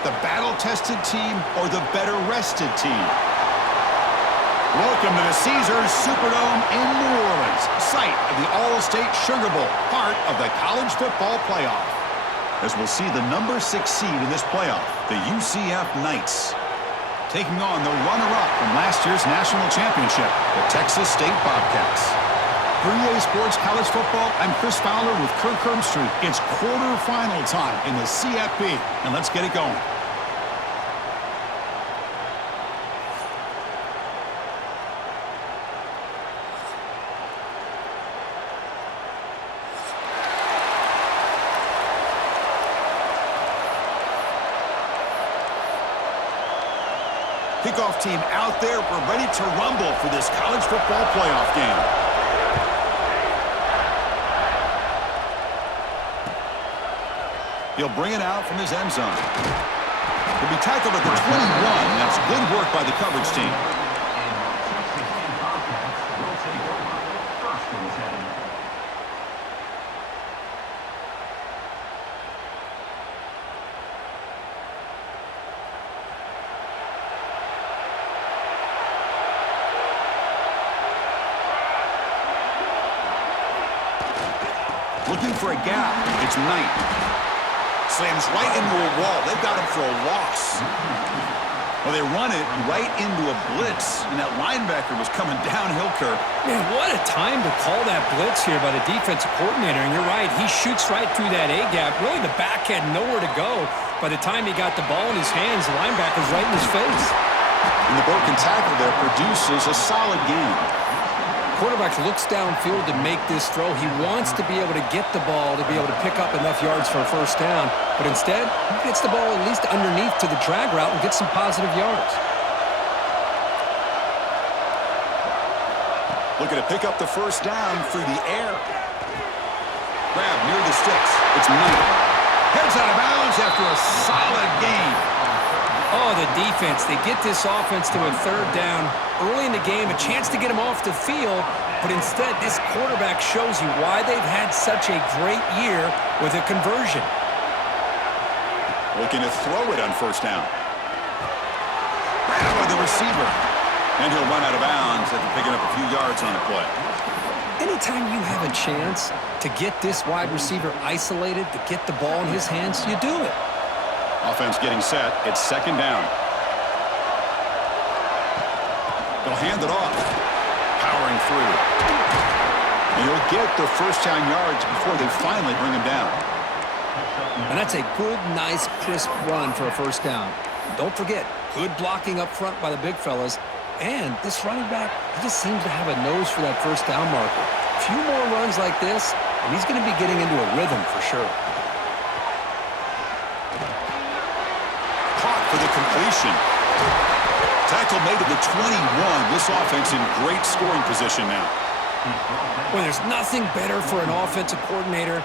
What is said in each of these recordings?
The battle-tested team or the better-rested team? Welcome to the Caesars Superdome in New Orleans, site of the All-State Sugar Bowl, part of the college football playoff. As we'll see the number 6 seed in this playoff, the UCF Knights, taking on the runner-up from last year's national championship, the Texas State Bobcats. For EA Sports College Football, I'm Chris Fowler with Kirk Herbstreit. It's quarterfinal time in the CFB, and let's get it going. Kickoff team out there. We're ready to rumble for this college football playoff game. He'll bring it out from his end zone. He'll be tackled at the 21. That's good work by the coverage team. Looking for a gap. It's Knight. Slams right into a wall. They've got him for a loss. Well, they run it right into a blitz, and that linebacker was coming downhill, Kirk. Man, what a time to call that blitz here by the defensive coordinator. And you're right, he shoots right through that A-gap. Really, the back had nowhere to go. By the time he got the ball in his hands, the linebacker's right in his face. And the broken tackle there produces a solid gain. Quarterback looks downfield to make this throw. He wants to be able to get the ball to be able to pick up enough yards for a first down. But instead, he gets the ball at least underneath to the drag route and gets some positive yards. Looking to pick up the first down through the air. Grab near the sticks. It's Knight. Heads out of bounds after a solid gain. Oh, the defense. They get this offense to a third down early in the game, a chance to get him off the field, but instead this quarterback shows you why they've had such a great year with a conversion. Looking to throw it on first down. Grabbed by the receiver. And he'll run out of bounds after picking up a few yards on the play. Anytime you have a chance to get this wide receiver isolated, to get the ball in his hands, you do it. Offense getting set. It's second down. They'll hand it off. Powering through. And he'll get the first down yards before they finally bring him down. And that's a good, nice, crisp run for a first down. Don't forget, good blocking up front by the big fellas. And this running back, he just seems to have a nose for that first down marker. A few more runs like this, and he's going to be getting into a rhythm for sure. For the completion. Tackle made at the 21. This offense in great scoring position now. Well, there's nothing better for an offensive coordinator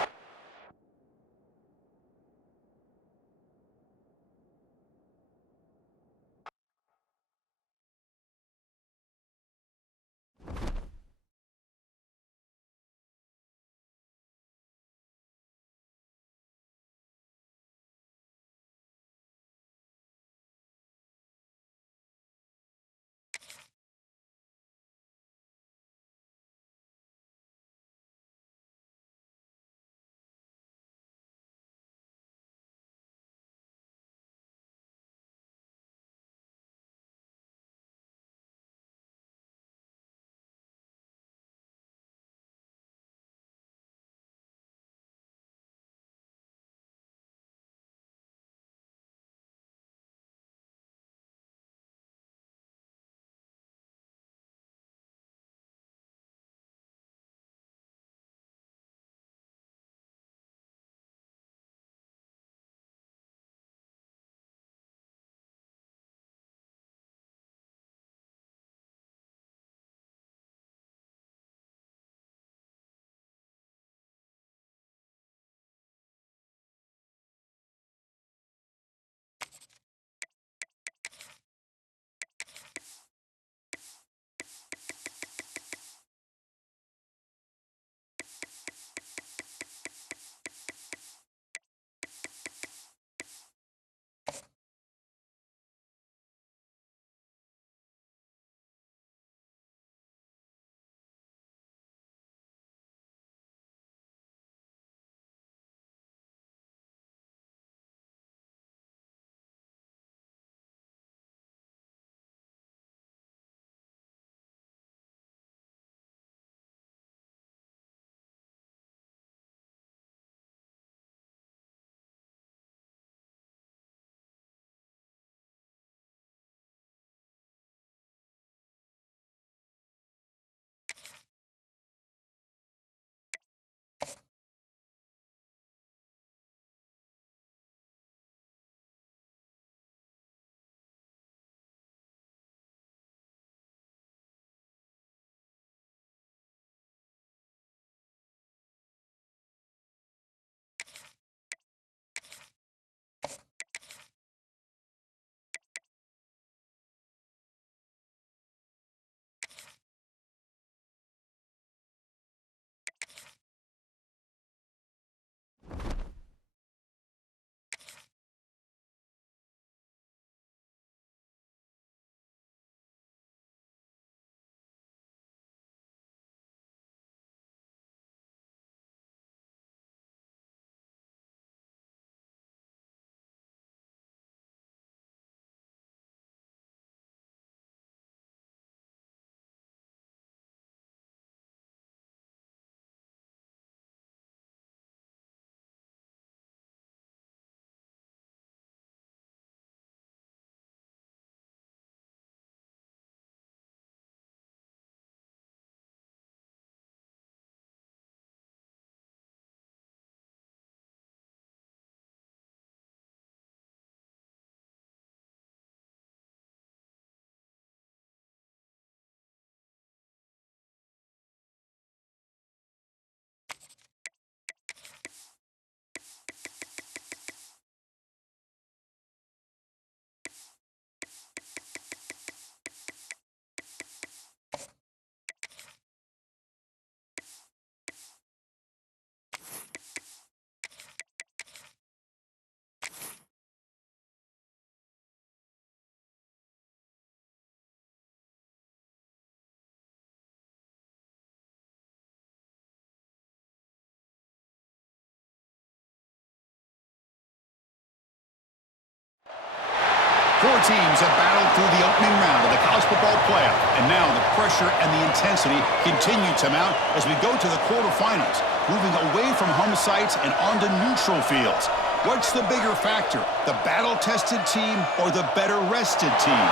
Four teams have battled through the opening round of the college football playoff, and now the pressure and the intensity continue to mount as we go to the quarterfinals, moving away from home sites and onto neutral fields. What's the bigger factor, the battle-tested team or the better-rested team?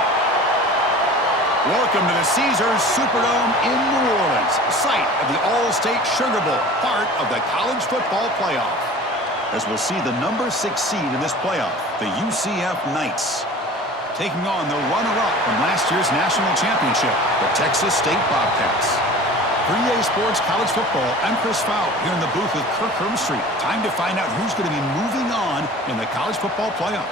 Welcome to the Caesars Superdome in New Orleans, site of the All-State Sugar Bowl, part of the college football playoff. As we'll see the number 6 seed in this playoff, the UCF Knights, taking on the runner-up from last year's national championship, the Texas State Bobcats. For EA Sports College Football, I'm Chris Fowler here in the booth with Kirk Herbstreit. Time to find out who's going to be moving on in the college football playoff.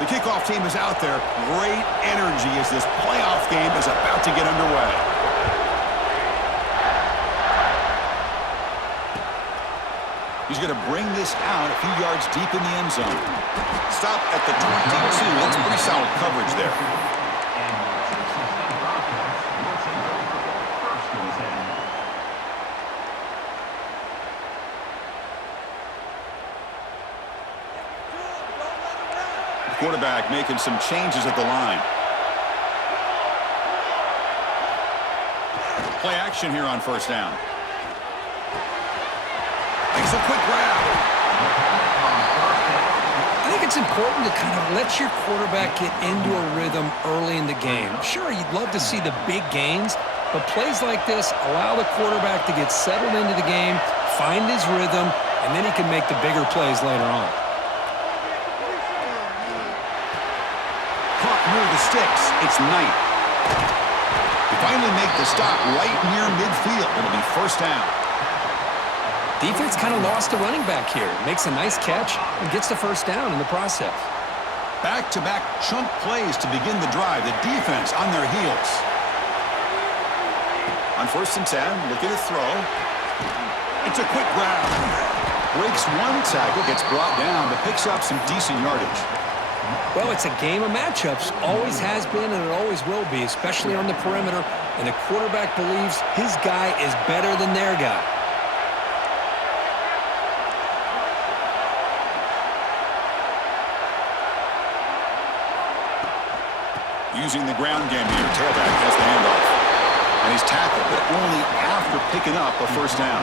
The kickoff team is out there. Great energy as this playoff game is about to get underway. He's going to bring this out a few yards deep in the end zone. Stop at the 22. That's pretty solid coverage there. Quarterback making some changes at the line. Play action here on first down. Makes a quick grab. I think it's important to kind of let your quarterback get into a rhythm early in the game. Sure, you'd love to see the big gains, but plays like this allow the quarterback to get settled into the game, find his rhythm, and then he can make the bigger plays later on. Near the sticks, it's Knight. They finally make the stop right near midfield. It'll be first down. Defense kind of lost a running back here. Makes a nice catch and gets the first down in the process. Back-to-back chunk plays to begin the drive. The defense on their heels. On first and 10, looking to throw. It's a quick grab. Breaks one tackle, gets brought down, but picks up some decent yardage. Well, it's a game of matchups. Always has been, and it always will be, especially on the perimeter. And the quarterback believes his guy is better than their guy. Using the ground game here, tailback has the handoff. And he's tackled, but only after picking up a first down.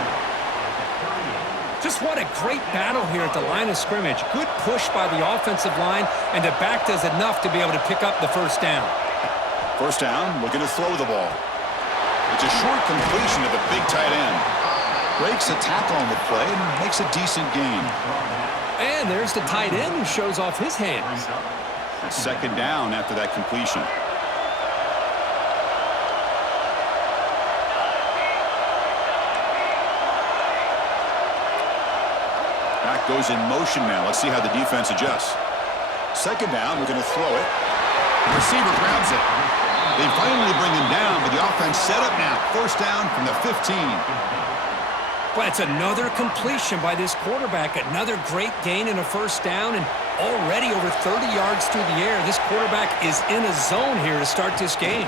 Just what a great battle here at the line of scrimmage. Good push by the offensive line, and the back does enough to be able to pick up the first down. First down, looking to throw the ball. It's a short completion to the big tight end. Breaks a tackle on the play and makes a decent gain. And there's the tight end who shows off his hands. Second down after that completion. Goes in motion now. Let's see how the defense adjusts. Second down, we're going to throw it. The receiver grabs it. They finally bring him down, but the offense set up now. First down from the 15. Well, it's another completion by this quarterback. Another great gain and a first down, and already over 30 yards through the air. This quarterback is in a zone here to start this game.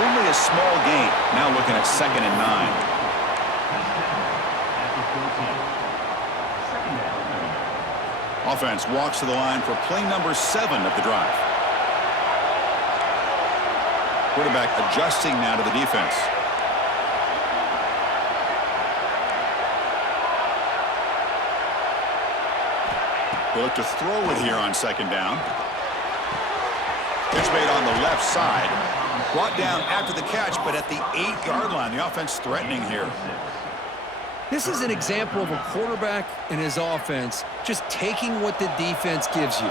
Only a small gain. Now looking at 2nd and 9. Offense walks to the line for play number 7 of the drive. Quarterback adjusting now to the defense. They look to throw it here on second down. Pitch made on the left side. Brought down after the catch, but at the 8-yard line. The offense threatening here. This is an example of a quarterback and his offense just taking what the defense gives you.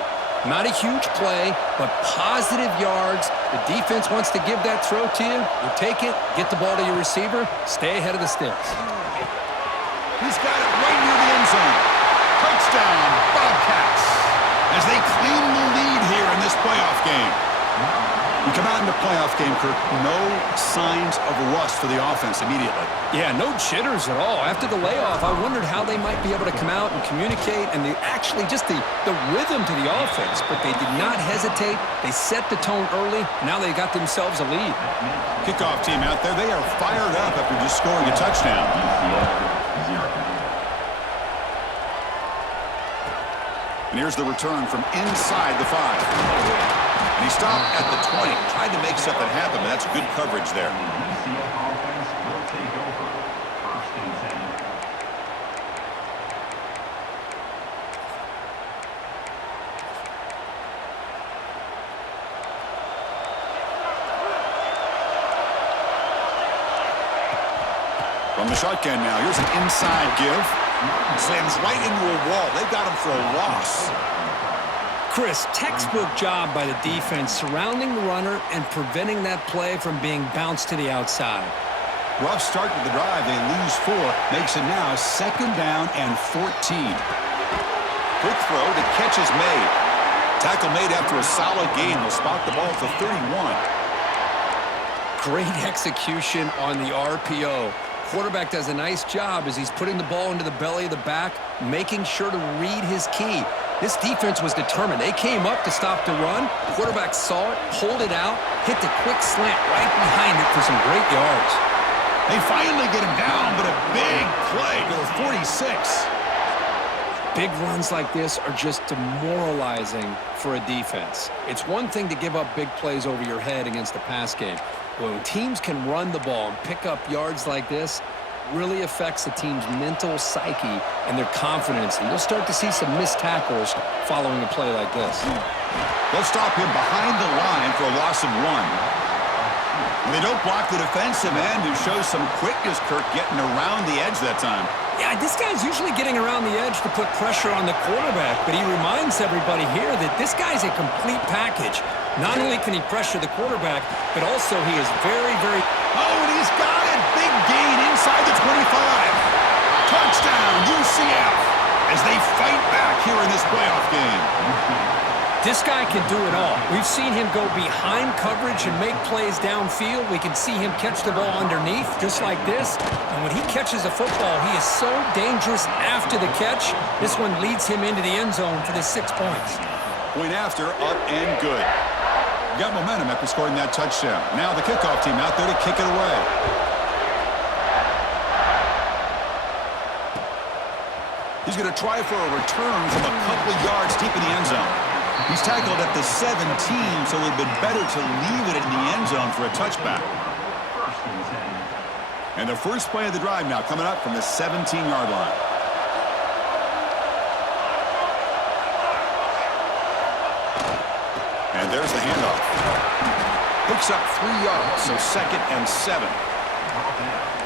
Not a huge play, but positive yards. The defense wants to give that throw to you. You take it, get the ball to your receiver, stay ahead of the sticks. He's got it right near the end zone. Touchdown, Bobcats, as they claim the lead here in this playoff game. You come out in the playoff game, Kirk, no signs of rust for the offense immediately. Yeah, no jitters at all. After the layoff, I wondered how they might be able to come out and communicate and actually just the rhythm to the offense. But they did not hesitate. They set the tone early. Now they got themselves a lead. Kickoff team out there, they are fired up after just scoring a touchdown. And here's the return from inside the 5. And he stopped at the 20. Tried to make something happen, but that's good coverage there. From the shotgun now, here's an inside give. Slams right into a wall. They've got him for a loss. Chris, textbook job by the defense surrounding the runner and preventing that play from being bounced to the outside. Rough start to the drive. They lose 4. Makes it now 2nd down and 14. Quick throw. The catch is made. Tackle made after a solid gain. They'll spot the ball at the 31. Great execution on the RPO. Quarterback does a nice job as he's putting the ball into the belly of the back, making sure to read his key. This defense was determined. They came up to stop the run. Quarterback saw it, pulled it out, hit the quick slant right behind it for some great yards. They finally get him down, but a big play to the 46. Big runs like this are just demoralizing for a defense. It's one thing to give up big plays over your head against the pass game. When teams can run the ball and pick up yards like this, really affects the team's mental psyche and their confidence. And you'll start to see some missed tackles following a play like this. They'll stop him behind the line for a loss of 1. When they don't block the defensive end, who shows some quickness, Kirk, getting around the edge that time. Yeah, this guy's usually getting around the edge to put pressure on the quarterback, but he reminds everybody here that this guy's a complete package. Not only can he pressure the quarterback, but also he is very, very... Oh, and he's got it! Big gain inside the 25. Touchdown, UCF, as they fight back here in this playoff game. This guy can do it all. We've seen him go behind coverage and make plays downfield. We can see him catch the ball underneath, just like this. And when he catches a football, he is so dangerous after the catch. This one leads him into the end zone for the 6 points. Point after, up and good. Got momentum after scoring that touchdown. Now the kickoff team out there to kick it away. He's going to try for a return from a couple of yards deep in the end zone. He's tackled at the 17, so it would have been better to leave it in the end zone for a touchback. And the first play of the drive now coming up from the 17-yard line. And there's the handoff. Picks up 3 yards, so 2nd and 7.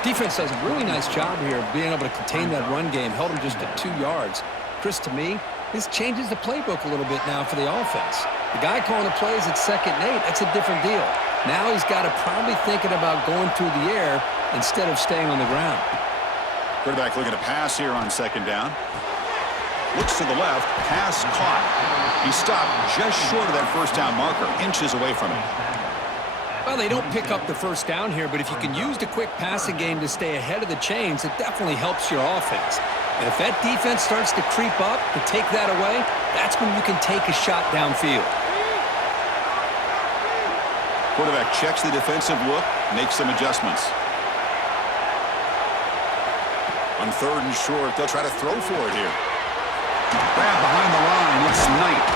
Defense does a really nice job here of being able to contain that run game. Held him just at 2 yards. Chris, to me, this changes the playbook a little bit now for the offense. The guy calling the plays at 2nd and 8, that's a different deal. Now he's got to probably thinking about going through the air instead of staying on the ground. Quarterback looking to pass here on 2nd down. Looks to the left, pass caught. He stopped just short of that first down marker, inches away from it. Well, they don't pick up the first down here, but if you can use the quick passing game to stay ahead of the chains, it definitely helps your offense. And if that defense starts to creep up to take that away, that's when you can take a shot downfield. Quarterback checks the defensive look, makes some adjustments. On 3rd and short, they'll try to throw for it here. Grab behind the line, it's Knight.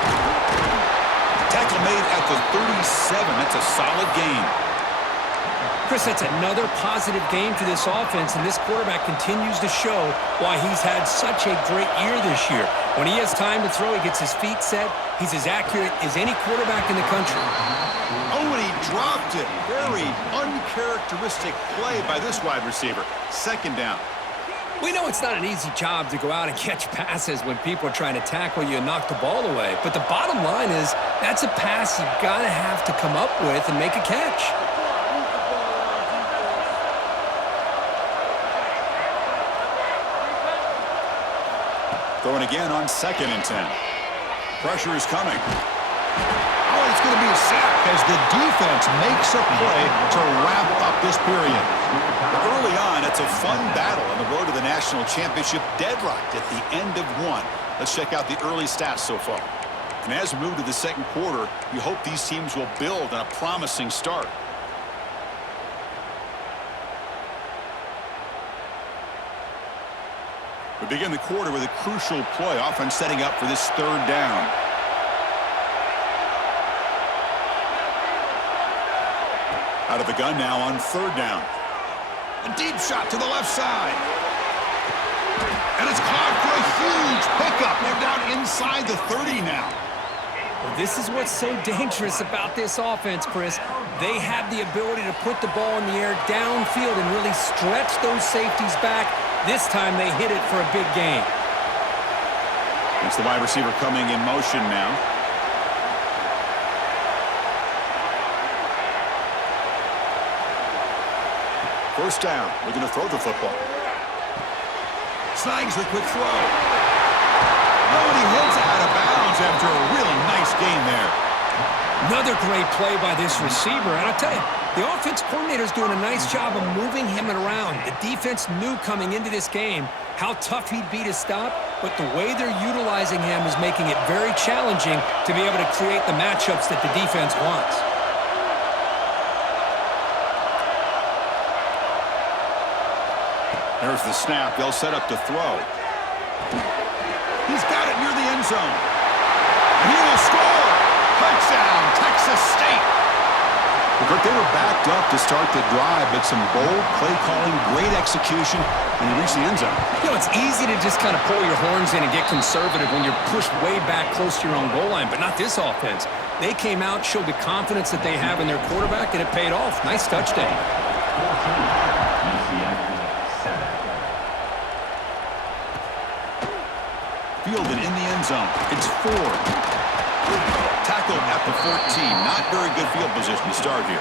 Tackle made at the 37. That's a solid gain. Chris, that's another positive game for this offense, and this quarterback continues to show why he's had such a great year this year. When he has time to throw, he gets his feet set. He's as accurate as any quarterback in the country. Oh, and he dropped it. Very uncharacteristic play by this wide receiver. 2nd down. We know it's not an easy job to go out and catch passes when people are trying to tackle you and knock the ball away. But the bottom line is that's a pass you got to have to come up with and make a catch. Throwing again on 2nd and 10. Pressure is coming. Oh, it's going to be a sack as the defense makes a play to wrap up this period. Early on, it's a fun battle on the road to the national championship, deadlocked at the end of one. Let's check out the early stats so far. And as we move to the second quarter, you hope these teams will build on a promising start. We begin the quarter with a crucial play, offense setting up for this third down. Out of the gun now on third down. A deep shot to the left side. And it's caught for a huge pickup. They're down inside the 30 now. Well, this is what's so dangerous about this offense, Chris. They have the ability to put the ball in the air downfield and really stretch those safeties back. This time they hit it for a big gain. It's the wide receiver coming in motion now. First down, looking to throw the football. Snags the quick throw. Oh, and he heads out of bounds after a really nice gain there. Another great play by this receiver. And I'll tell you, the offense coordinator's doing a nice job of moving him around. The defense knew coming into this game how tough he'd be to stop, but the way they're utilizing him is making it very challenging to be able to create the matchups that the defense wants. There's the snap. They'll set up to throw. He's got it near the end zone. And he will score. Touchdown, Texas State. But they were backed up to start the drive, but some bold play calling, great execution, and he reached the end zone. You know, it's easy to just kind of pull your horns in and get conservative when you're pushed way back close to your own goal line, but not this offense. They came out, showed the confidence that they have in their quarterback, and it paid off. Nice touchdown. Fielded in the end zone. It's Ford. Tackled at the 14. Not very good field position to start here.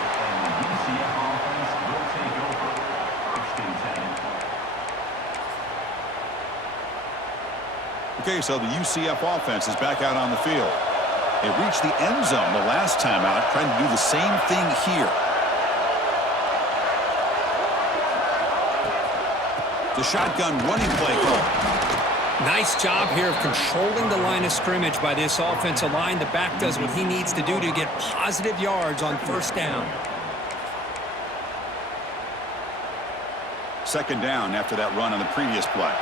Okay, so the UCF offense is back out on the field. They reached the end zone the last time out, trying to do the same thing here. The shotgun running play call. Nice job here of controlling the line of scrimmage by this offensive line. The back does what he needs to do to get positive yards on first down. Second down after that run on the previous play.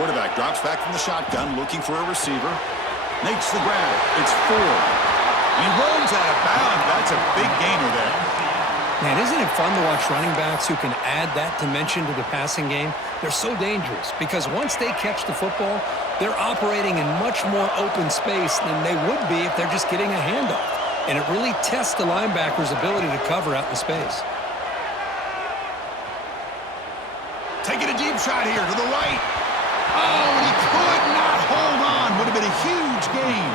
Quarterback drops back from the shotgun, looking for a receiver. Makes the grab. It's Ford. He runs out of bounds. That's a big gainer there. Man, isn't it fun to watch running backs who can add that dimension to the passing game? They're so dangerous because once they catch the football, they're operating in much more open space than they would be if they're just getting a handoff. And it really tests the linebacker's ability to cover out in space. Taking a deep shot here to the right. Oh, and he could not hold on. Would have been a huge gain.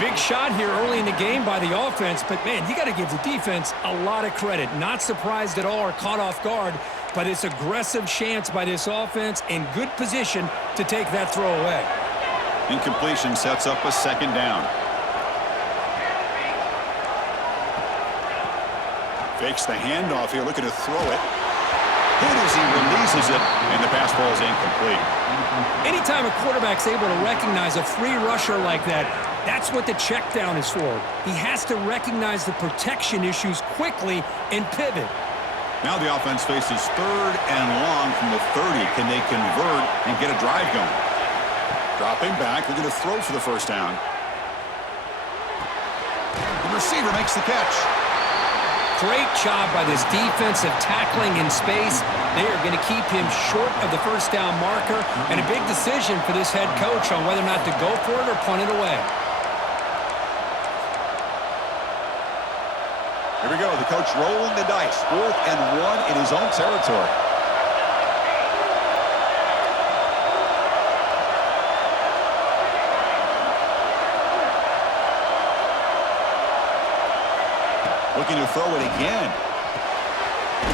Big shot here early in the game by the offense, but man, you got to give the defense a lot of credit. Not surprised at all or caught off guard, but it's aggressive chance by this offense in good position to take that throw away. Incompletion sets up a second down. Fakes the handoff here, looking to throw it. Hit as he releases it, and the pass ball is incomplete. Anytime a quarterback's able to recognize a free rusher like that, that's what the check down is for. He has to recognize the protection issues quickly and pivot. Now the offense faces third and long from the 30. Can they convert and get a drive going? Dropping back, looking to throw for the first down. The receiver makes the catch. Great job by this defensive tackling in space. They are going to keep him short of the first down marker, and a big decision for this head coach on whether or not to go for it or punt it away. Here we go, the coach rolling the dice. 4th and 1 in his own territory. Looking to throw it again.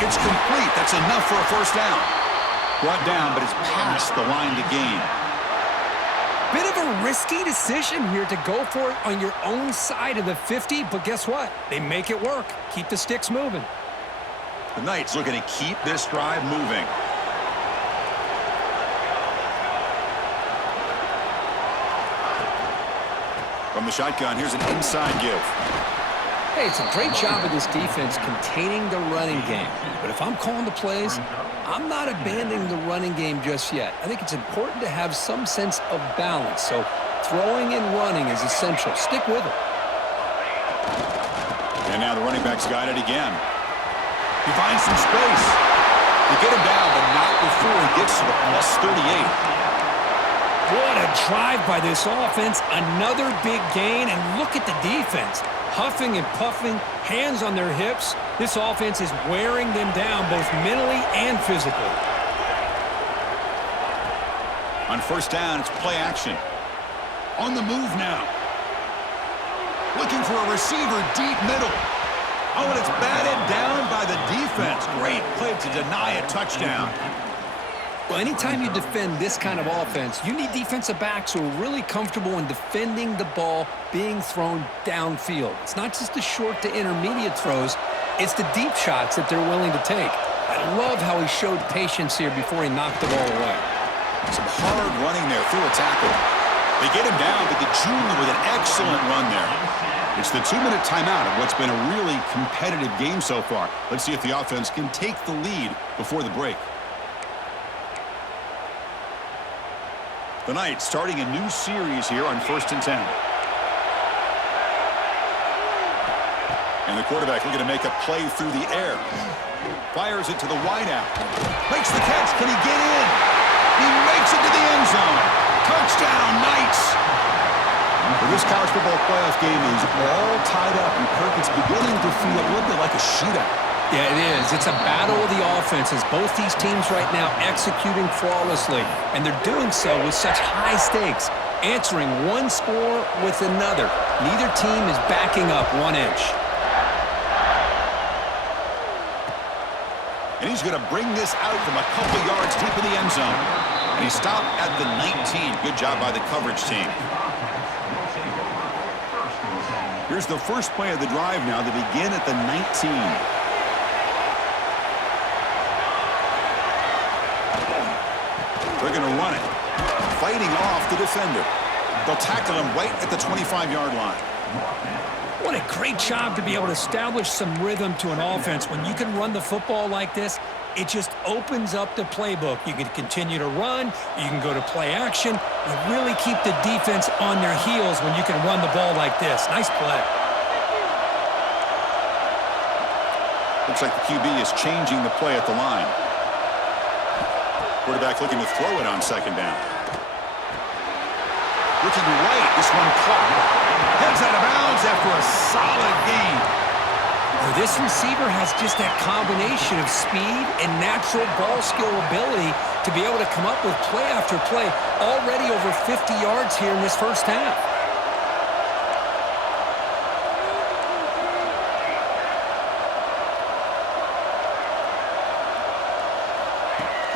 It's complete. That's enough for a first down. Brought down, but it's past the line to gain. Bit of a risky decision here to go for it on your own side of the 50, but guess what? They make it work. Keep the sticks moving. The Knights looking to keep this drive moving. From the shotgun, here's an inside give. Hey, it's a great job of this defense containing the running game. But if I'm calling the plays, I'm not abandoning the running game just yet. I think it's important to have some sense of balance. So throwing and running is essential. Stick with it. And now the running back's got it again. He finds some space. They get him down, but not before he gets to the plus 38. What a drive by this offense. Another big gain, and look at the defense. Huffing and puffing, hands on their hips. This offense is wearing them down both mentally and physically. On first down, it's play action. On the move now. Looking for a receiver deep middle. Oh, and it's batted down by the defense. Great play to deny a touchdown. Well, anytime you defend this kind of offense, you need defensive backs who are really comfortable in defending the ball being thrown downfield. It's not just the short to intermediate throws, it's the deep shots that they're willing to take. I love how he showed patience here before he knocked the ball away. Some hard running there through a tackle. They get him down, but the junior with an excellent run there. It's the 2-minute timeout of what's been a really competitive game so far. Let's see if the offense can take the lead before the break. The Knights starting a new series here on 1st and 10. And the quarterback looking to make a play through the air. Fires it to the wideout. Makes the catch. Can he get in? He makes it to the end zone. Touchdown, Knights! Well, this college football playoff game is all tied up, and Kirk, it's beginning to feel a little bit like a shootout. Yeah, it is. It's a battle of the offenses. Both these teams right now executing flawlessly, and they're doing so with such high stakes, answering one score with another. Neither team is backing up 1 inch. And he's going to bring this out from a couple yards deep in the end zone. And he stopped at the 19. Good job by the coverage team. Here's the first play of the drive now to begin at the 19. They're going to run it. Fighting off the defender. They'll tackle him right at the 25-yard line. What a great job to be able to establish some rhythm to an offense. When you can run the football like this, it just opens up the playbook. You can continue to run. You can go to play action. You really keep the defense on their heels when you can run the ball like this. Nice play. Looks like the QB is changing the play at the line. Quarterback looking to throw it on 2nd down. Looking right. This one caught. Heads out of bounds after a solid gain. Well, this receiver has just that combination of speed and natural ball skill ability to be able to come up with play after play. Already over 50 yards here in this first half.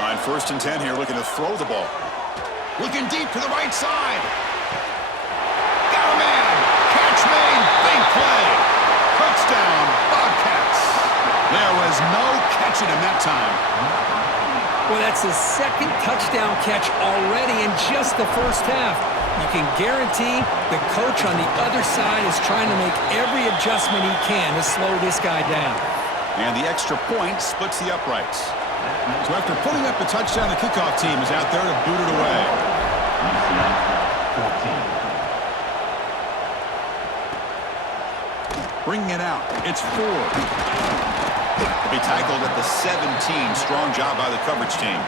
On 1st and 10 here, looking to throw the ball. Looking deep to the right side. Got a man. Catch made. Big play. Touchdown, Bobcats. There was no catching him that time. Well, that's his 2nd touchdown catch already in just the first half. You can guarantee the coach on the other side is trying to make every adjustment he can to slow this guy down. And the extra point splits the uprights. So after putting up the touchdown, the kickoff team is out there to boot it away. Bringing it out. It's 4. He'll be tackled at the 17. Strong job by the coverage team.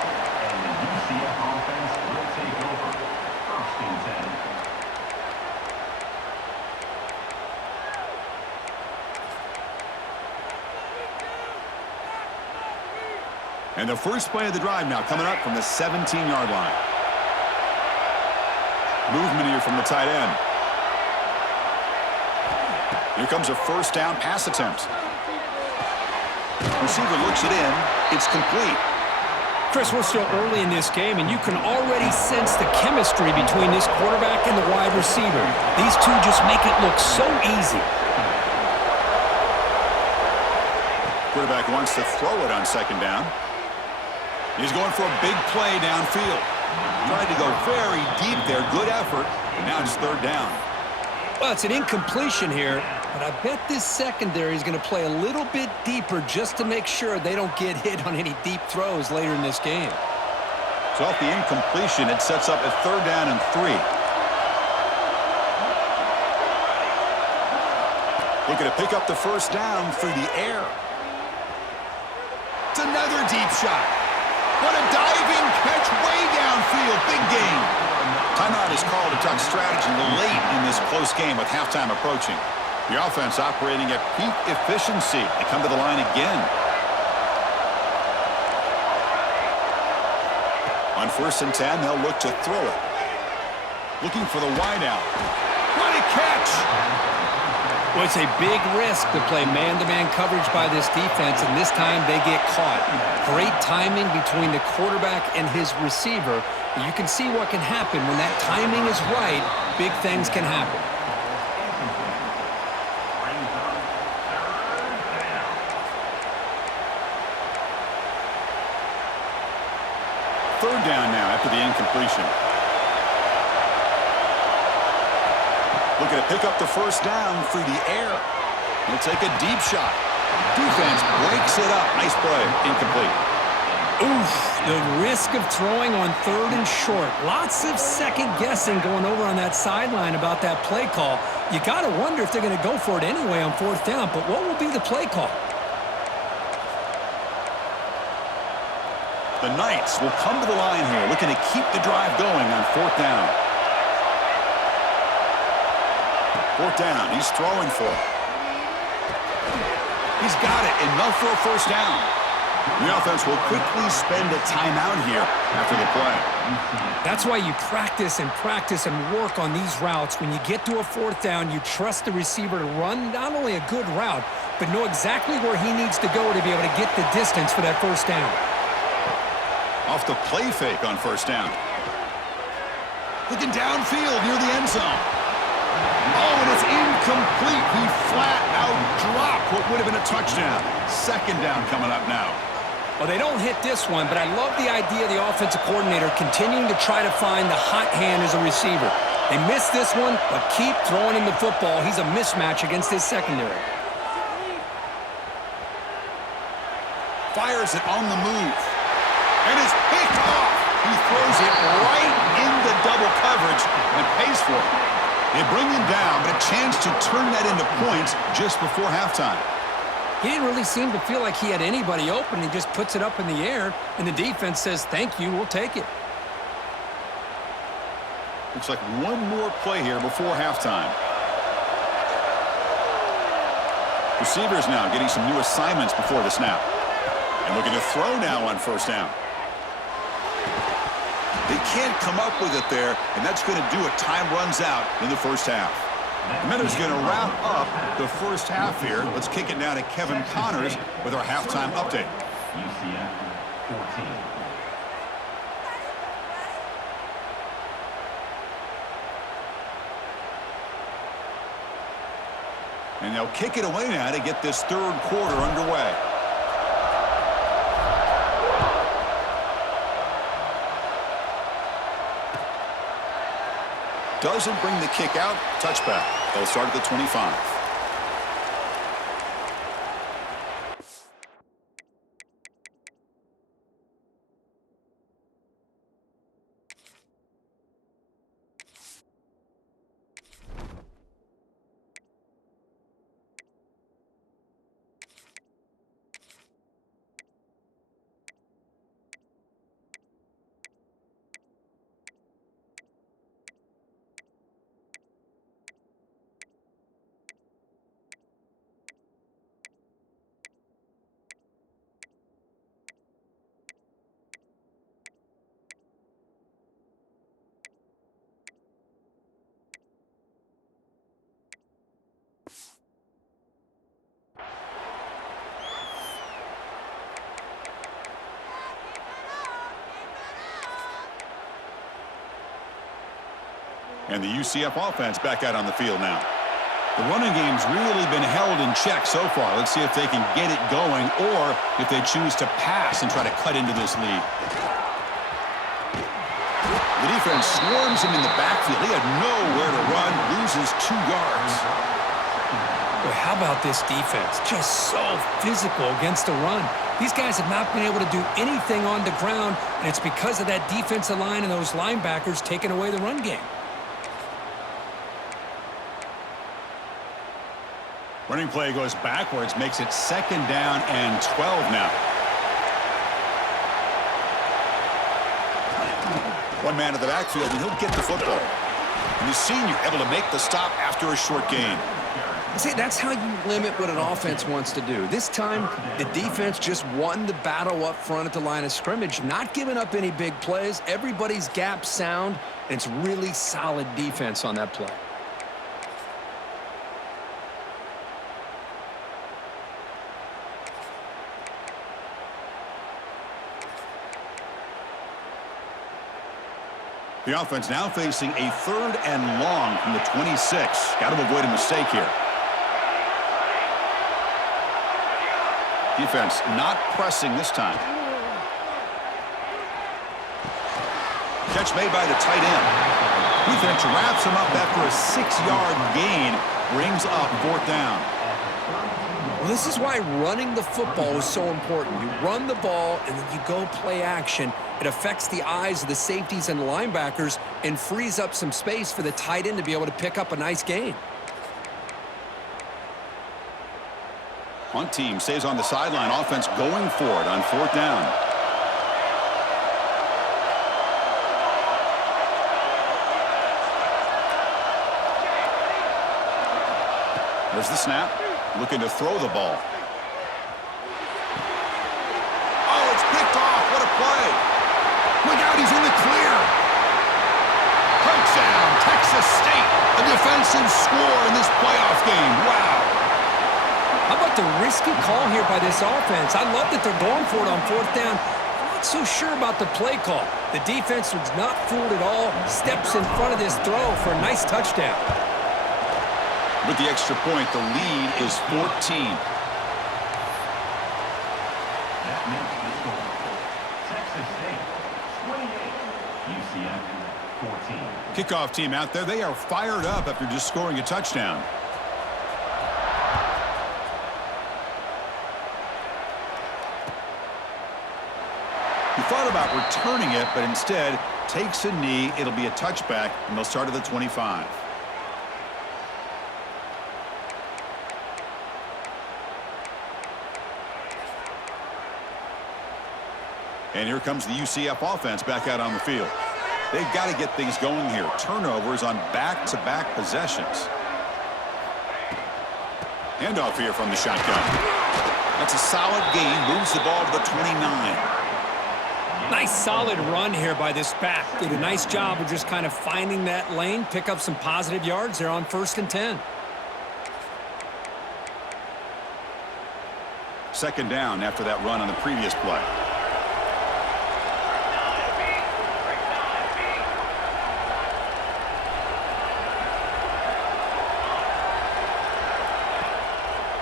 And the first play of the drive now coming up from the 17-yard line. Movement here from the tight end. Here comes a first down pass attempt. Receiver looks it in. It's complete. Chris, we're still early in this game, and you can already sense the chemistry between this quarterback and the wide receiver. These two just make it look so easy. Quarterback wants to throw it on second down. He's going for a big play downfield. Tried to go very deep there. Good effort. And now it's third down. Well, it's an incompletion here, but I bet this secondary is going to play a little bit deeper just to make sure they don't get hit on any deep throws later in this game. So off the incompletion, it sets up a third down and 3. Looking to pick up the first down through the air. It's another deep shot. What a diving catch way downfield. Big gain. Timeout is called to talk strategy late in this close game with halftime approaching. The offense operating at peak efficiency. They come to the line again. On 1st and 10, they'll look to throw it. Looking for the wideout. What a catch! Well, it's a big risk to play man-to-man coverage by this defense, and this time they get caught. Great timing between the quarterback and his receiver. You can see what can happen when that timing is right. Big things can happen. Third down now after the incompletion. Looking to pick up the first down through the air. He'll take a deep shot. Defense breaks it up. Nice play. Incomplete. Oof, the risk of throwing on 3rd and short. Lots of second guessing going over on that sideline about that play call. You got to wonder if they're going to go for it anyway on 4th down, but what will be the play call? The Knights will come to the line here, looking to keep the drive going on 4th down. 4th down, he's throwing for it. He's got it, enough for a first down. The offense will quickly spend a timeout here after the play. That's why you practice and work on these routes. When you get to a 4th down, you trust the receiver to run not only a good route, but know exactly where he needs to go to be able to get the distance for that first down. Off the play fake on 1st down. Looking downfield near the end zone. Oh, and it's incomplete. He flat out dropped what would have been a touchdown. Second down coming up now. Well, they don't hit this one, but I love the idea of the offensive coordinator continuing to try to find the hot hand as a receiver. They missed this one, but keep throwing him the football. He's a mismatch against his secondary. Fires it on the move. And it's picked off. He throws it right in the double coverage and pays for it. They bring him down, but a chance to turn that into points just before halftime. He didn't really seem to feel like he had anybody open. He just puts it up in the air, and the defense says, thank you, we'll take it. Looks like one more play here before halftime. Receivers now getting some new assignments before the snap. And looking to throw now on 1st down. They can't come up with it there, and that's going to do it. Time runs out in the first half. The Miners going to wrap up the first half here. Let's kick it now to Kevin Connors with our halftime update. UCF 14. And they'll kick it away now to get this third quarter underway. Doesn't bring the kick out. Touchback. They'll start at the 25. And the UCF offense back out on the field now. The running game's really been held in check so far. Let's see if they can get it going or if they choose to pass and try to cut into this lead. The defense swarms him in the backfield. He had nowhere to run, loses 2 yards. Boy, how about this defense? Just so physical against the run. These guys have not been able to do anything on the ground, and it's because of that defensive line and those linebackers taking away the run game. Running play goes backwards, makes it 2nd down and 12 now. One man to the backfield, and he'll get the football. And the senior able to make the stop after a short gain. See, that's how you limit what an offense wants to do. This time, the defense just won the battle up front at the line of scrimmage, not giving up any big plays. Everybody's gap sound, and it's really solid defense on that play. The offense now facing a 3rd and long from the 26. Got to avoid a mistake here. Defense not pressing this time. Catch made by the tight end. Defense wraps him up after a 6-yard gain. Brings up 4th down. Well, this is why running the football is so important. You run the ball, and then you go play action. It affects the eyes of the safeties and the linebackers and frees up some space for the tight end to be able to pick up a nice gain. Punt team stays on the sideline. Offense going for it on 4th down. There's the snap. Looking to throw the ball. Oh, it's picked off. What a play. Look out, he's in the clear. Touchdown, Texas State. A defensive score in this playoff game. Wow. How about the risky call here by this offense? I love that they're going for it on 4th down. I'm not so sure about the play call. The defense was not fooled at all. Steps in front of this throw for a nice touchdown. With the extra point, the lead is 14. That makes the score. Texas State, 28. UCF, 14. Kickoff team out there. They are fired up after just scoring a touchdown. He thought about returning it, but instead takes a knee. It'll be a touchback, and they'll start at the 25. And here comes the UCF offense back out on the field. They've got to get things going here. Turnovers on back-to-back possessions. Handoff here from the shotgun. That's a solid gain. Moves the ball to the 29. Nice solid run here by this back. Did a nice job of just kind of finding that lane, pick up some positive yards there on 1st and 10. 2nd down after that run on the previous play.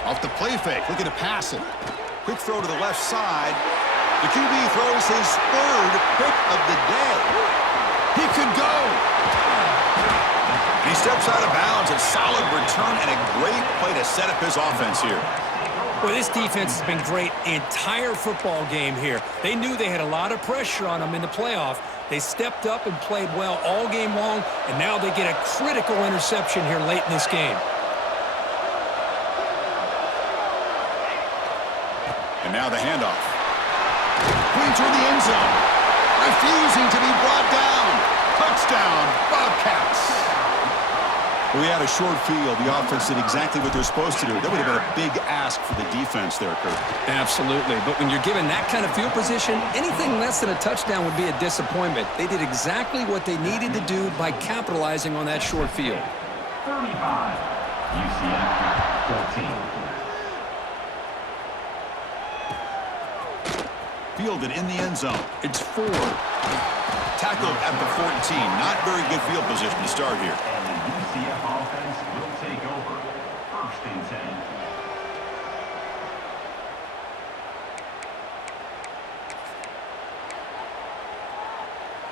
Off the play fake, looking to pass it. Quick throw to the left side. The QB throws his 3rd pick of the day. He could go. He steps out of bounds. A solid return and a great play to set up his offense here. Well, this defense has been great the entire football game here. They knew they had a lot of pressure on them in the playoff. They stepped up and played well all game long, and now they get a critical interception here late in this game. And now the handoff. Clean toward the end zone. Refusing to be brought down. Touchdown, Bobcats. We had a short field. The offense did exactly what they're supposed to do. That would have been a big ask for the defense there, Kurt. Absolutely. But when you're given that kind of field position, anything less than a touchdown would be a disappointment. They did exactly what they needed to do by capitalizing on that short field. 35. UCF, 14. Fielded in the end zone. It's 4. Tackled at the 14. Not very good field position to start here. And the UCF offense will take over. First and 10.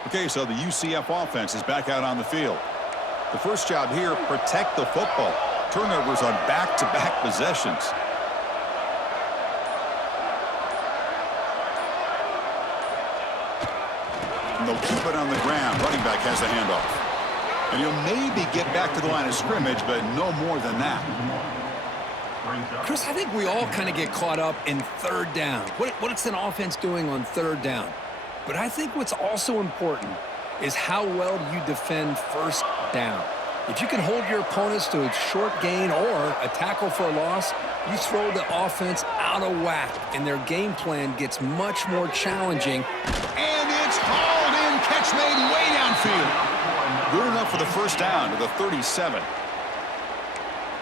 Okay, so the UCF offense is back out on the field. The first job here, protect the football. Turnovers on back-to-back possessions. And they'll keep it on the ground. Running back has the handoff. And he'll maybe get back to the line of scrimmage, but no more than that. Chris, I think we all kind of get caught up in third down. What's an offense doing on third down? But I think what's also important is how well do you defend first down. If you can hold your opponents to a short gain or a tackle for a loss, you throw the offense out of whack, and their game plan gets much more challenging. And it's hauled in. Catch made way downfield. Good enough for the first down to the 37.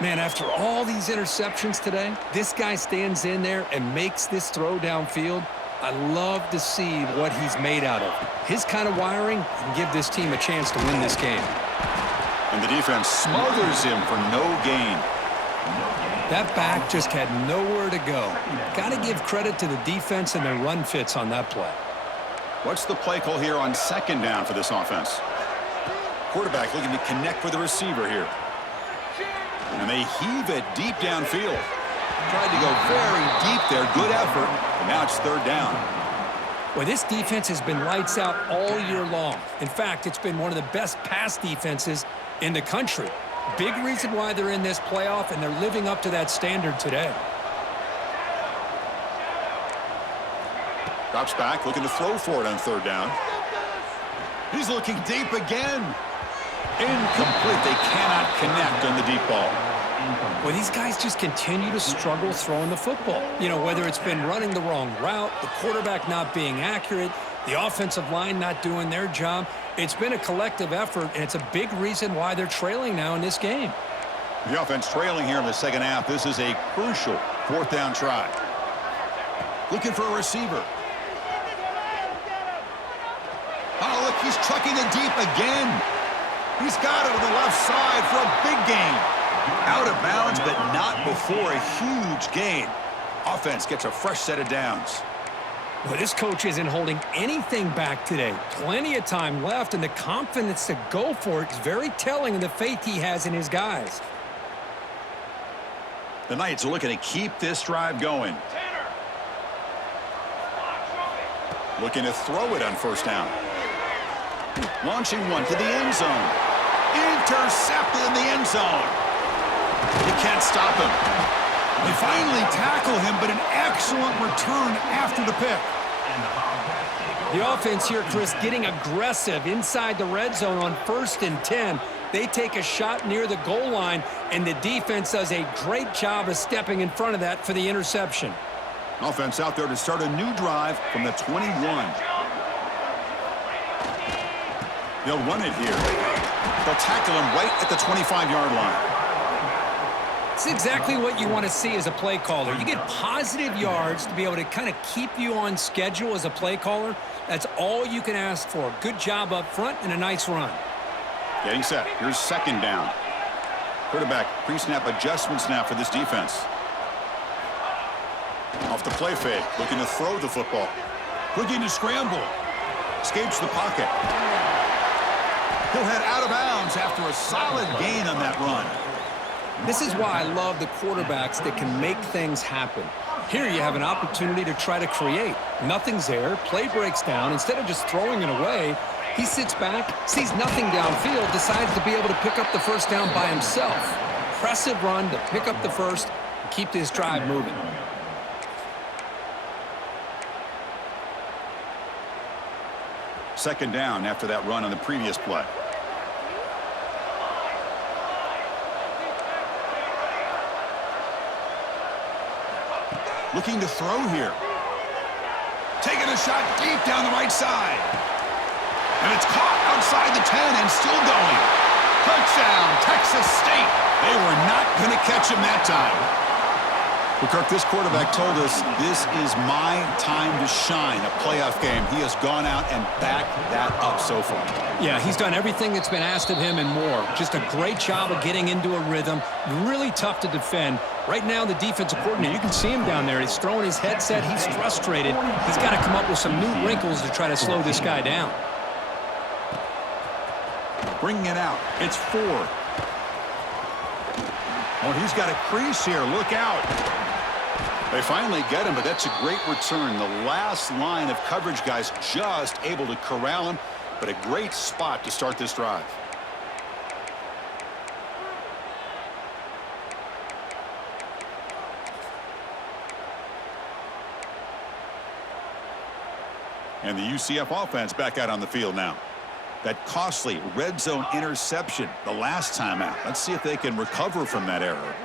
Man, after all these interceptions today, this guy stands in there and makes this throw downfield. I love to see what he's made out of. His kind of wiring can give this team a chance to win this game. And the defense smothers him for no gain. That back just had nowhere to go. Got to give credit to the defense and their run fits on that play. What's the play call here on second down for this offense? Quarterback looking to connect with the receiver here. And they heave it deep downfield. Tried to go very deep there. Good effort. And now it's third down. Well, this defense has been lights out all year long. In fact, it's been one of the best pass defenses in the country. Big reason why they're in this playoff, and they're living up to that standard today. Drops back, looking to throw for it on third down. He's looking deep again. Incomplete. They cannot connect on the deep ball. Well, these guys just continue to struggle throwing the football. You know, whether it's been running the wrong route, the quarterback not being accurate, the offensive line not doing their job. It's been a collective effort, and it's a big reason why they're trailing now in this game. The offense trailing here in the second half. This is a crucial fourth down try. Looking for a receiver. Oh, look, he's trucking it deep again. He's got it on the left side for a big gain. Out of bounds, but not before a huge gain. Offense gets a fresh set of downs. Well, this coach isn't holding anything back today. Plenty of time left, and the confidence to go for it is very telling of the faith he has in his guys. The Knights are looking to keep this drive going. Looking to throw it on first down. Launching one to the end zone. Intercepted in the end zone. You can't stop him. They finally tackle him, but an excellent return after the pick. The offense here, Chris, getting aggressive inside the red zone on 1st and 10. They take a shot near the goal line, and the defense does a great job of stepping in front of that for the interception. Offense out there to start a new drive from the 21. They'll run it here. They'll tackle him right at the 25-yard line. It's exactly what you want to see as a play caller. You get positive yards to be able to kind of keep you on schedule as a play caller. That's all you can ask for. Good job up front and a nice run. Getting set. Here's second down. Quarterback pre-snap adjustments now for this defense. Off the play fake. Looking to throw the football. Looking to scramble. Escapes the pocket. He'll head out of bounds after a solid gain on that run. This is why I love the quarterbacks that can make things happen. Here you have an opportunity to try to create. Nothing's there. Play breaks down. Instead of just throwing it away, he sits back, sees nothing downfield, decides to be able to pick up the first down by himself. Impressive run to pick up the first and keep this drive moving. Second down after that run on the previous play. Looking to throw here. Taking a shot deep down the right side. And it's caught outside the 10 and still going. Touchdown, Texas State. They were not going to catch him that time. Well, Kirk, this quarterback told us this is my time to shine, a playoff game. He has gone out and backed that up so far. Yeah, he's done everything that's been asked of him and more. Just a great job of getting into a rhythm. Really tough to defend. Right now, the defensive coordinator, you can see him down there. He's throwing his headset. He's frustrated. He's got to come up with some new wrinkles to try to slow this guy down. Bringing it out. It's 4. Oh, he's got a crease here. Look out. They finally get him, but that's a great return. The last line of coverage guys just able to corral him, but a great spot to start this drive. And the UCF offense back out on the field now. That costly red zone interception the last time out. Let's see if they can recover from that error.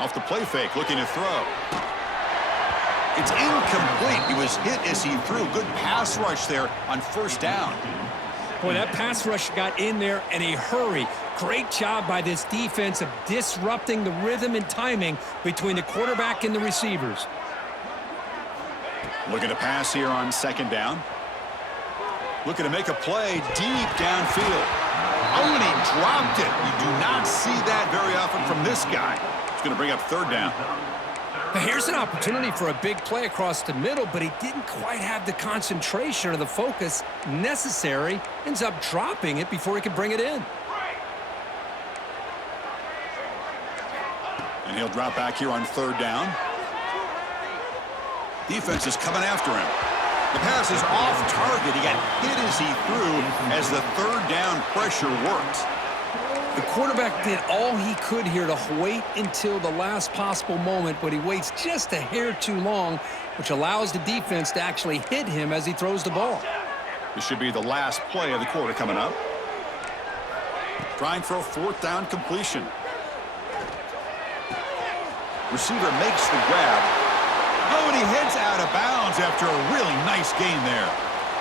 Off the play fake, looking to throw. It's incomplete. He was hit as he threw. Good pass rush there on first down. Boy, that pass rush got in there in a hurry. Great job by this defense of disrupting the rhythm and timing between the quarterback and the receivers. Looking to pass here on second down. Looking to make a play deep downfield. Oh, and he dropped it. You do not see that very often from this guy. It's going to bring up third down. Now here's an opportunity for a big play across the middle, but he didn't quite have the concentration or the focus necessary. Ends up dropping it before he could bring it in. And he'll drop back here on third down. Defense is coming after him. The pass is off target. He got hit as he threw as the third down pressure worked. The quarterback did all he could here to wait until the last possible moment, but he waits just a hair too long, which allows the defense to actually hit him as he throws the ball. This should be the last play of the quarter coming up. Trying for a fourth down completion. Receiver makes the grab. Oh, and he heads out of bounds after a really nice gain there.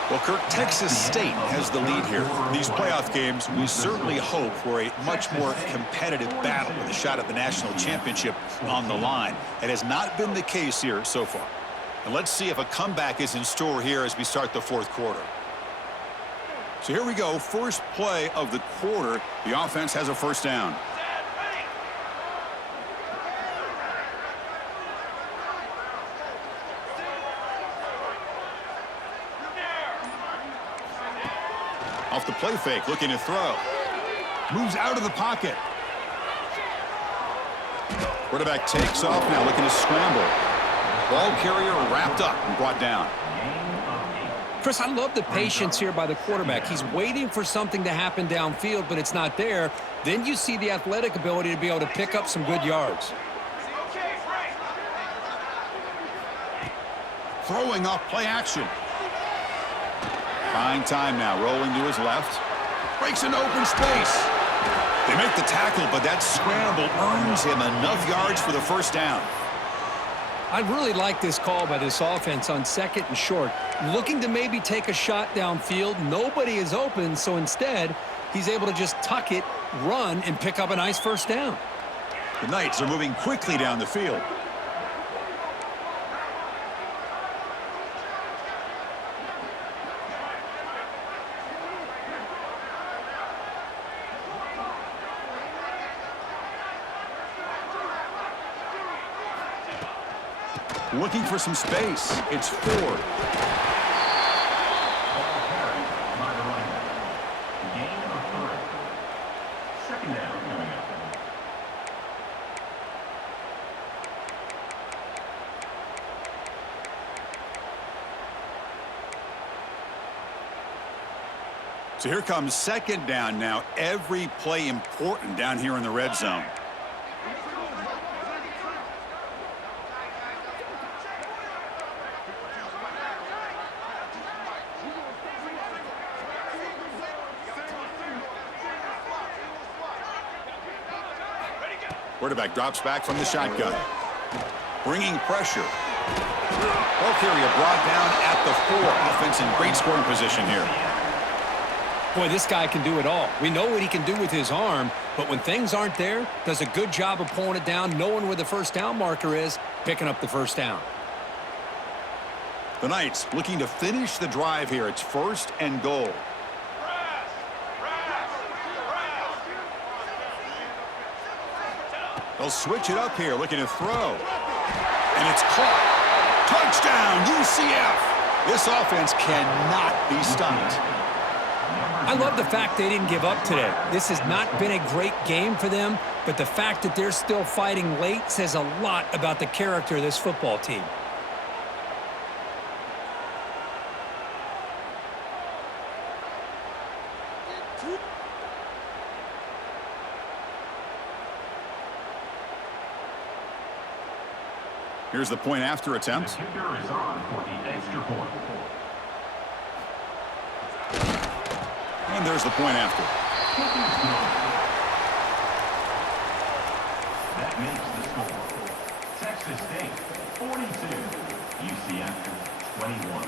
Well, Kirk, Texas State has the lead here. These playoff games, we certainly hope for a much more competitive battle with a shot at the national championship on the line. It has not been the case here so far. And let's see if a comeback is in store here as we start the fourth quarter. So here we go, first play of the quarter. The offense has a first down. Off the play fake, looking to throw. Moves out of the pocket. Quarterback takes off now, looking to scramble. Ball carrier wrapped up and brought down. Chris, I love the patience here by the quarterback. He's waiting for something to happen downfield, but it's not there. Then you see the athletic ability to be able to pick up some good yards. Throwing off play action. Buying time now, rolling to his left. Breaks into open space. They make the tackle, but that scramble earns him enough yards for the first down. I really like this call by this offense on second and short. Looking to maybe take a shot downfield. Nobody is open, so instead, he's able to just tuck it, run, and pick up a nice first down. The Knights are moving quickly down the field. Looking for some space. It's 4. Ball carried by the running back. Gain of 3. Second down coming up. So here comes second down now. Every play important down here in the red zone. Quarterback drops back from the shotgun. Bringing pressure. Ball carrier brought down at the 4. Offense in great scoring position here. Boy, this guy can do it all. We know what he can do with his arm, but when things aren't there, does a good job of pulling it down, knowing where the first down marker is, picking up the first down. The Knights looking to finish the drive here. It's 1st and goal. They'll switch it up here, looking to throw. And it's caught. Touchdown, UCF. This offense cannot be stopped. I love the fact they didn't give up today. This has not been a great game for them, but the fact that they're still fighting late says a lot about the character of this football team. Here's the point after attempt. The kicker is on for the extra point. And there's the point after. That makes the score. Texas State 42, UCF 21.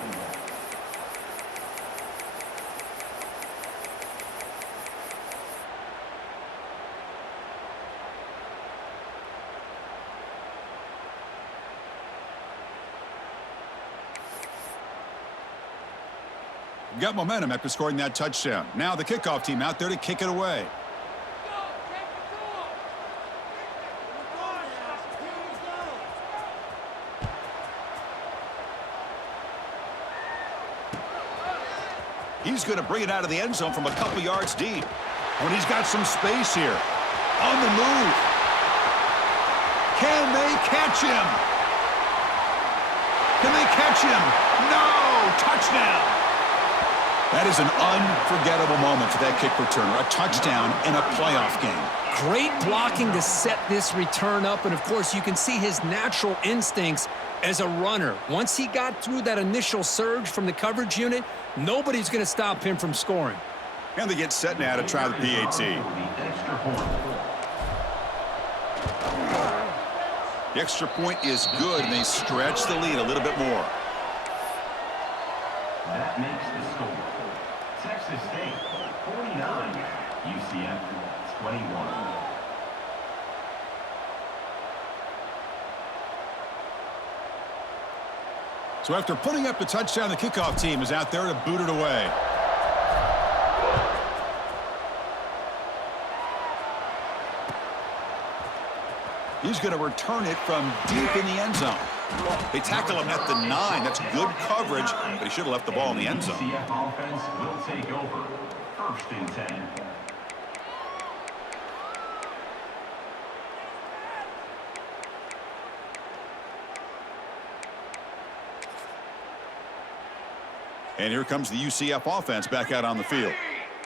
Got momentum after scoring that touchdown. Now the kickoff team out there to kick it away. He's going to bring it out of the end zone from a couple yards deep. When he's got some space here. On the move. Can they catch him? Can they catch him? No! Touchdown! That is an unforgettable moment for that kick returner. A touchdown in a playoff game. Great blocking to set this return up, and of course you can see his natural instincts as a runner. Once he got through that initial surge from the coverage unit, nobody's going to stop him from scoring. And they get set now to try the PAT. The extra point is good, and they stretch the lead a little bit more. That makes the score. Texas State 49, UCF 21. So after putting up the touchdown, the kickoff team is out there to boot it away. He's going to return it from deep in the end zone. They tackle him at the 9. That's good coverage, but he should have left the ball in the end zone. UCF offense will take over. 1st and 10. And here comes the UCF offense back out on the field.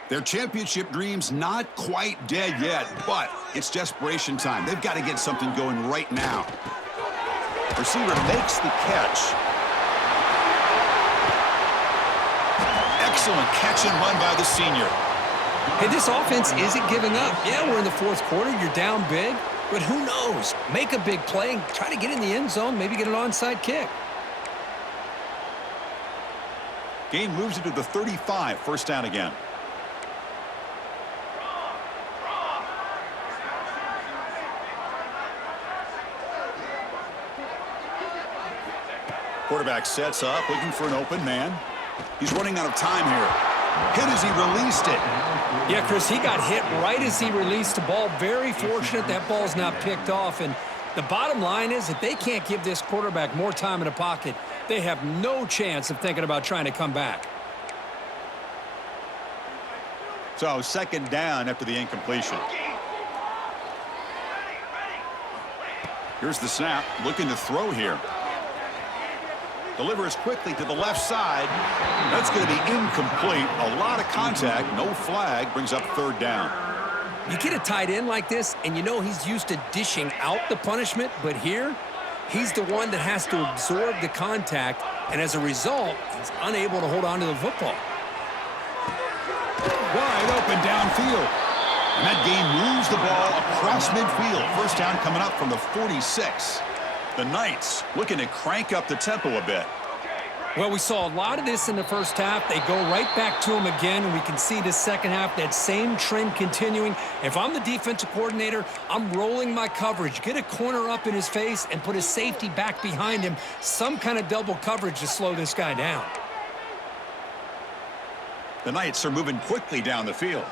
Their championship dreams not quite dead yet, but it's desperation time. They've got to get something going right now. Receiver makes the catch. Excellent catch and run by the senior. Hey, this offense isn't giving up. Yeah, we're in the 4th quarter. You're down big, but who knows? Make a big play and try to get in the end zone, maybe get an onside kick. Game moves it to the 35, 1st down again. Quarterback sets up, looking for an open man. He's running out of time here. Hit as he released it. Yeah, Chris, he got hit right as he released the ball. Very fortunate that ball's not picked off. And the bottom line is that they can't give this quarterback more time in the pocket. They have no chance of thinking about trying to come back. So 2nd down after the incompletion. Here's the snap, looking to throw here. Delivers quickly to the left side. That's going to be incomplete. A lot of contact, no flag, brings up 3rd down. You get a tight end like this, and you know he's used to dishing out the punishment, but here, he's the one that has to absorb the contact, and as a result, he's unable to hold on to the football. Wide open downfield. And that game moves the ball across midfield. 1st down coming up from the 46. The Knights looking to crank up the tempo a bit. Well, we saw a lot of this in the first half. They go right back to him again, and we can see the second half, that same trend continuing. If I'm the defensive coordinator, I'm rolling my coverage. Get a corner up in his face and put his safety back behind him. Some kind of double coverage to slow this guy down. The Knights are moving quickly down the field.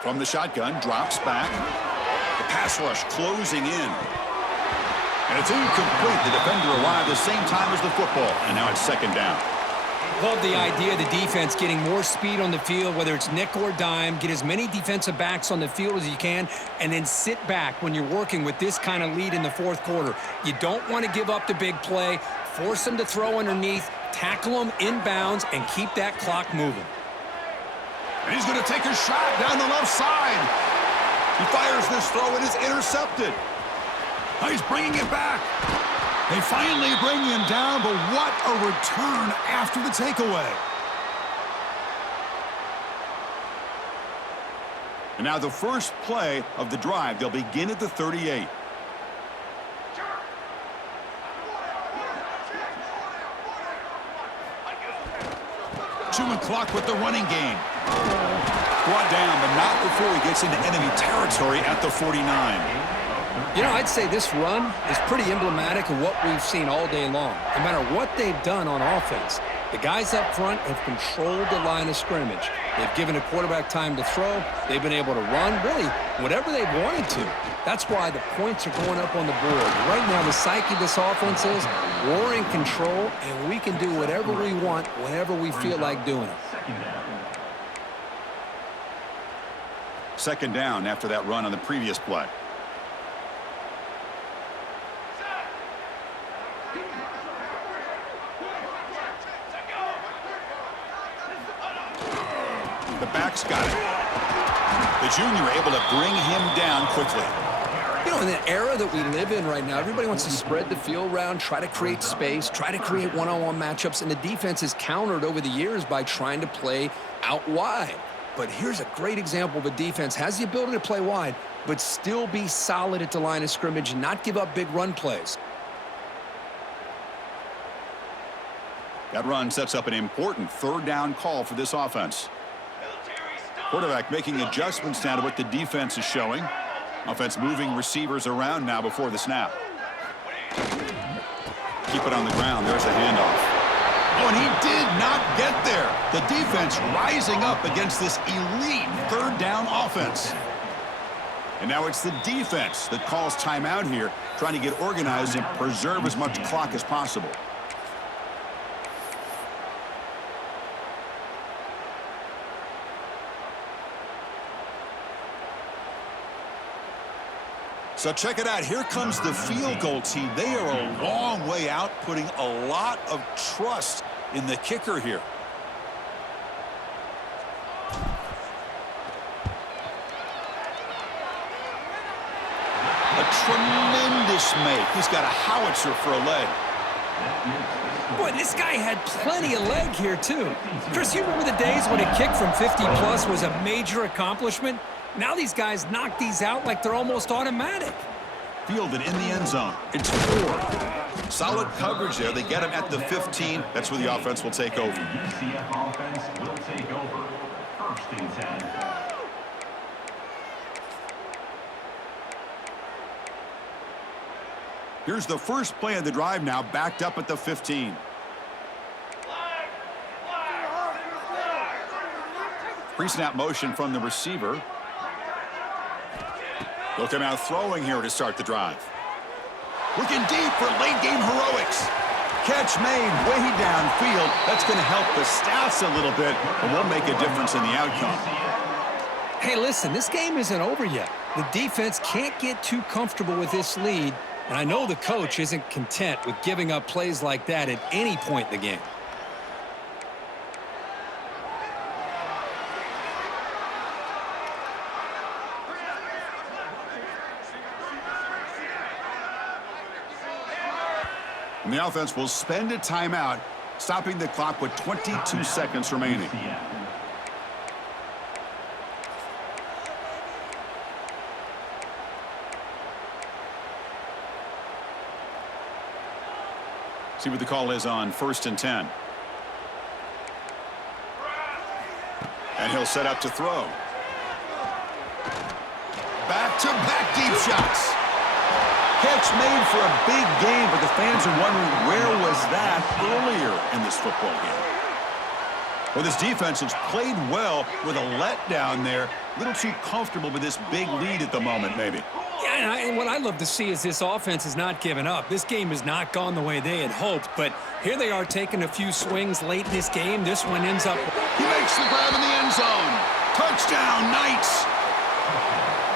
From the shotgun, drops back. The pass rush closing in. And it's incomplete. The defender arrived the same time as the football. And now it's second down. Love the idea of the defense getting more speed on the field, whether it's nickel or dime. Get as many defensive backs on the field as you can, and then sit back when you're working with this kind of lead in the fourth quarter. You don't want to give up the big play. Force them to throw underneath, tackle them inbounds, and keep that clock moving. And he's going to take a shot down the left side. He fires this throw. It is intercepted. Now he's bringing it back. They finally bring him down, but what a return after the takeaway. And now the first play of the drive. They'll begin at the 38. Chewing clock with the running game. Brought down, but not before he gets into enemy territory at the 49. You know, I'd say this run is pretty emblematic of what we've seen all day long. No matter what they've done on offense, the guys up front have controlled the line of scrimmage. They've given the quarterback time to throw. They've been able to run, really, whatever they've wanted to. That's why the points are going up on the board. Right now, the psyche of this offense is we're in control, and we can do whatever we want whenever we feel like doing it. Second down after that run on the previous play. The back's got it. The junior able to bring him down quickly. You know, in the era that we live in right now, everybody wants to spread the field around, try to create space, try to create one-on-one matchups, and the defense is countered over the years by trying to play out wide. But here's a great example of a defense has the ability to play wide, but still be solid at the line of scrimmage and not give up big run plays. That run sets up an important third down call for this offense. Quarterback making adjustments now to what the defense is showing. Offense moving receivers around now before the snap. Keep it on the ground. There's the handoff. Oh, and he did not get there. The defense rising up against this elite third down offense. And now it's the defense that calls timeout here, trying to get organized and preserve as much clock as possible. So check it out. Here comes the field goal team. They are a long way out, putting a lot of trust in the kicker here. A tremendous make. He's got a howitzer for a leg. Boy, this guy had plenty of leg here, too. Chris, you remember the days when a kick from 50-plus was a major accomplishment? Now these guys knock these out like they're almost automatic. Fielded in the end zone. It's 4. Solid coverage there. They get him at the 15. That's where the offense will take over. UCF offense will take over. First and 10. Here's the first play of the drive now, backed up at the 15. Pre-snap motion from the receiver. They'll come out throwing here to start the drive. Looking deep for late-game heroics. Catch made way downfield. That's going to help the stats a little bit, and will make a difference in the outcome. Hey, listen, this game isn't over yet. The defense can't get too comfortable with this lead, and I know the coach isn't content with giving up plays like that at any point in the game. And the offense will spend a timeout, stopping the clock with 22 seconds remaining. See what the call is on 1st and 10. And he'll set up to throw. Back-to-back deep shots. Catch made for a big game, but the fans are wondering where was that earlier in this football game. Well, this defense has played well with a letdown there. A little too comfortable with this big lead at the moment, maybe. Yeah, and what I'd love to see is this offense has not given up. This game has not gone the way they had hoped, but here they are taking a few swings late in this game. This one ends up... He makes the grab in the end zone. Touchdown, Knights.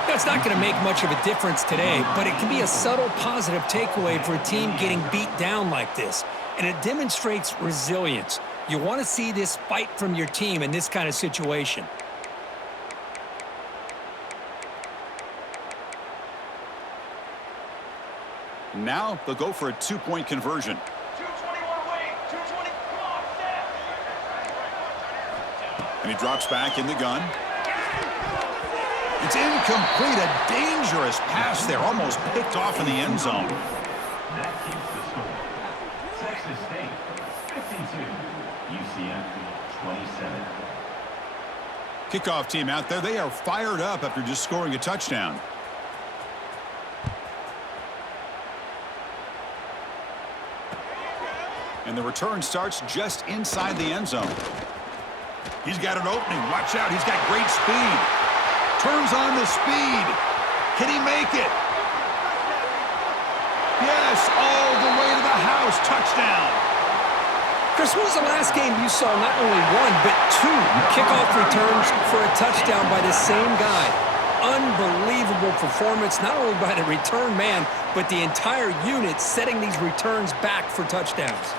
That's not going to make much of a difference today, but it can be a subtle positive takeaway for a team getting beat down like this. And it demonstrates resilience. You want to see this fight from your team in this kind of situation. Now they'll go for a 2-point conversion. 221 away. 220. Come on, snap. And he drops back in the gun. It's incomplete. A dangerous pass there. Almost picked off in the end zone. That keeps the score. Texas State 52. UCF 27. Kickoff team out there. They are fired up after just scoring a touchdown. And the return starts just inside the end zone. He's got an opening. Watch out. He's got great speed. Turns on the speed. Can he make it? Yes, all the way to the house. Touchdown. Chris, when was the last game you saw not only one, but two kickoff returns for a touchdown by the same guy? Unbelievable performance, not only by the return man, but the entire unit setting these returns back for touchdowns.